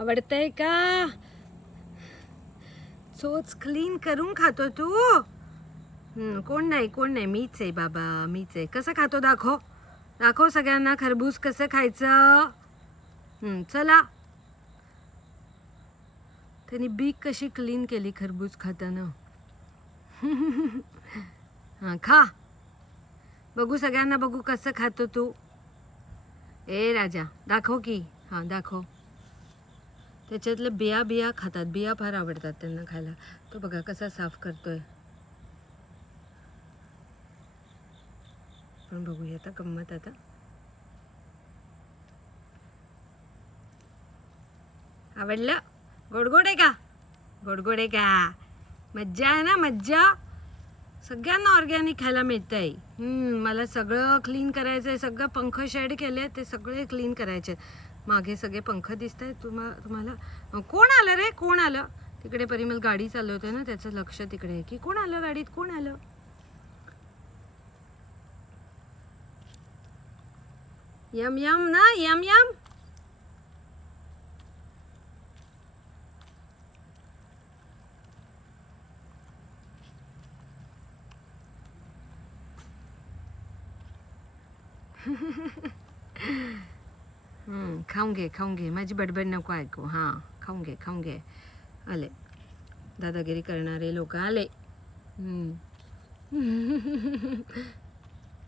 आवडतंय का? चोच क्लीन करून खातो तू? कोण नाही मीच आहे बाबा, मीच आहे. कसं खातो दाखव, दाखव सगळ्यांना खरबूज कसं खायचं. चला. त्यांनी बीक कशी क्लीन केली खरबूज खाताना. हां खा, बघू सगळ्यांना, बघू कसं खातो तू. ए राजा दाखव की. हां दाखव. त्याच्यातले बिया खातात, बिया फार आवडतात त्यांना खायला. तो बघा कसा साफ करतोय. पण बघूया आता गंमत. आता आवडलं? गोडगोड आहे का? गोडगोड आहे का? मज्जा आहे ना, मज्जा. सगळ्यांना ऑर्गॅनिक खायला मिळत आहे. मला सगळं क्लीन करायचं आहे. सगळं पंख शेड केले, ते सगळे क्लीन करायचे. मागे सगळे पंख दिसत आहेत तुम्हाला. कोण आलं रे, कोण आलं? तिकडे परिमल गाडी चालवते ना, त्याचं लक्ष तिकडे आहे की कोण आलं गाडीत, कोण आलं. यम यम ना, यम यम. खाऊन घे, माझी बडबड नको ऐकू. हां खाऊन घे. आले दादागिरी करणारे लोक आले.